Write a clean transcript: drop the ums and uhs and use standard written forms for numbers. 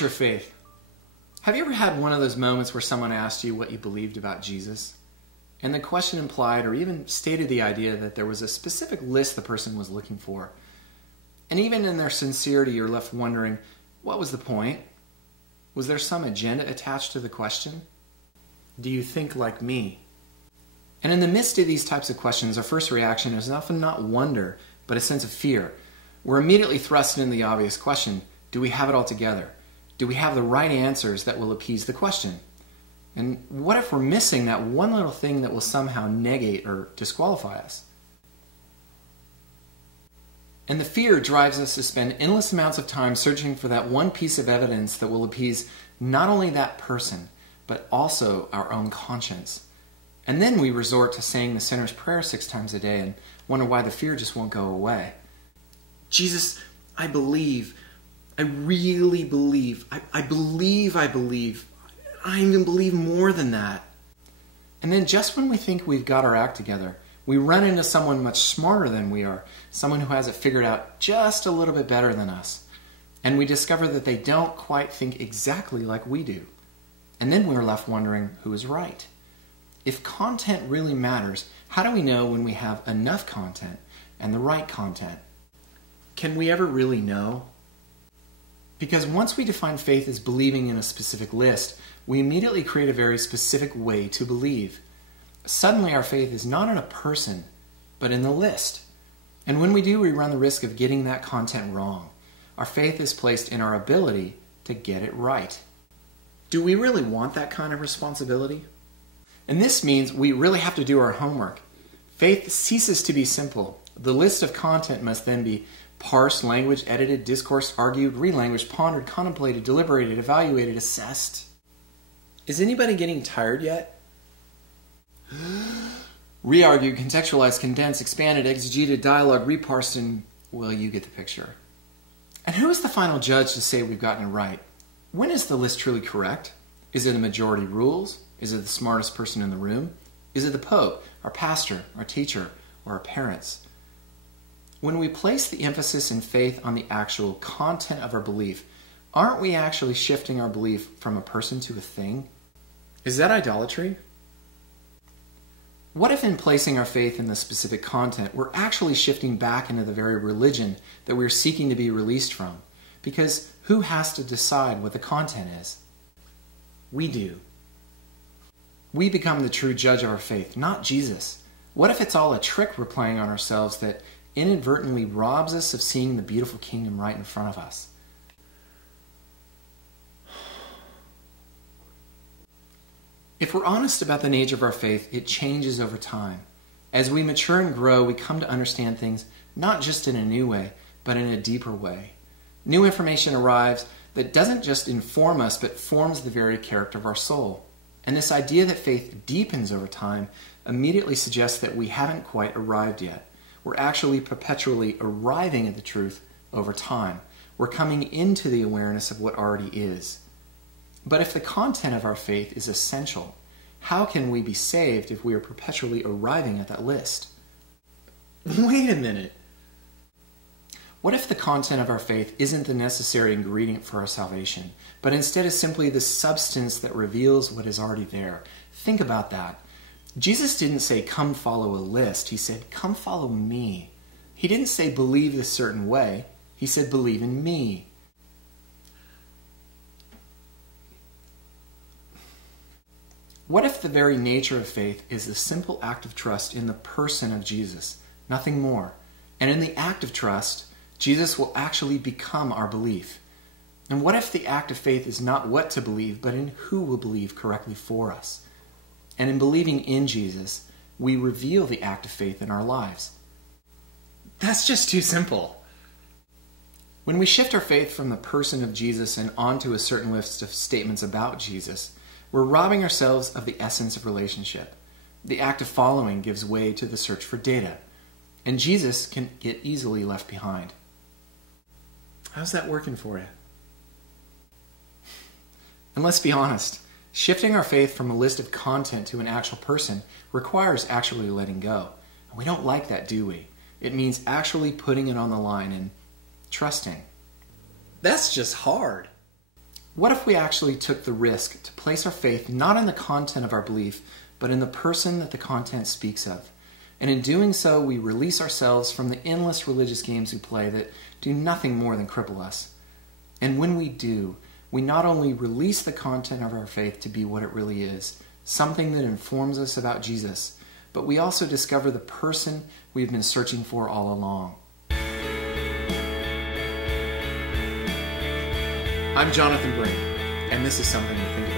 nature of faith. Have you ever had one of those moments where someone asked you what you believed about Jesus? And the question implied or even stated the idea that there was a specific list the person was looking for. And even in their sincerity, you're left wondering, what was the point? Was there some agenda attached to the question? Do you think like me? And in the midst of these types of questions, our first reaction is often not wonder, but a sense of fear. We're immediately thrust into the obvious question, do we have it all together? Do we have the right answers that will appease the question? And what if we're missing that one little thing that will somehow negate or disqualify us? And the fear drives us to spend endless amounts of time searching for that one piece of evidence that will appease not only that person, but also our own conscience. And then we resort to saying the sinner's prayer 6 times a day and wonder why the fear just won't go away. Jesus, I believe. I really believe. I believe. I even believe more than that. And then just when we think we've got our act together, we run into someone much smarter than we are, someone who has it figured out just a little bit better than us. And we discover that they don't quite think exactly like we do. And then we're left wondering who is right. If content really matters, how do we know when we have enough content and the right content? Can we ever really know? Because once we define faith as believing in a specific list, we immediately create a very specific way to believe. Suddenly our faith is not in a person, but in the list. And when we do, we run the risk of getting that content wrong. Our faith is placed in our ability to get it right. Do we really want that kind of responsibility? And this means we really have to do our homework. Faith ceases to be simple. The list of content must then be parsed, language, edited, discoursed, argued, relanguaged, pondered, contemplated, deliberated, evaluated, assessed. Is anybody getting tired yet? Re-argued, contextualized, condensed, expanded, exegeted, dialogue, reparsed, and, well, you get the picture. And who is the final judge to say we've gotten it right? When is the list truly correct? Is it a majority rules? Is it the smartest person in the room? Is it the Pope, our pastor, our teacher, or our parents? When we place the emphasis in faith on the actual content of our belief, aren't we actually shifting our belief from a person to a thing? Is that idolatry? What if in placing our faith in the specific content, we're actually shifting back into the very religion that we're seeking to be released from? Because who has to decide what the content is? We do. We become the true judge of our faith, not Jesus. What if it's all a trick we're playing on ourselves that inadvertently robs us of seeing the beautiful kingdom right in front of us? If we're honest about the nature of our faith, it changes over time. As we mature and grow, we come to understand things not just in a new way, but in a deeper way. New information arrives that doesn't just inform us, but forms the very character of our soul. And this idea that faith deepens over time immediately suggests that we haven't quite arrived yet. We're actually perpetually arriving at the truth over time. We're coming into the awareness of what already is. But if the content of our faith is essential, how can we be saved if we are perpetually arriving at that list? Wait a minute. What if the content of our faith isn't the necessary ingredient for our salvation, but instead is simply the substance that reveals what is already there? Think about that. Jesus didn't say, come follow a list. He said, come follow me. He didn't say, believe this certain way. He said, believe in me. What if the very nature of faith is the simple act of trust in the person of Jesus, nothing more? And in the act of trust, Jesus will actually become our belief. And what if the act of faith is not what to believe, but in who will believe correctly for us? And in believing in Jesus, we reveal the act of faith in our lives. That's just too simple. When we shift our faith from the person of Jesus and onto a certain list of statements about Jesus, we're robbing ourselves of the essence of relationship. The act of following gives way to the search for data, and Jesus can get easily left behind. How's that working for you? And let's be honest, shifting our faith from a list of content to an actual person requires actually letting go. And we don't like that, do we? It means actually putting it on the line and trusting. That's just hard. What if we actually took the risk to place our faith not in the content of our belief, but in the person that the content speaks of? And in doing so, we release ourselves from the endless religious games we play that do nothing more than cripple us. And when we do, we not only release the content of our faith to be what it really is, something that informs us about Jesus, but we also discover the person we've been searching for all along. I'm Jonathan Breen, and this is Something to Think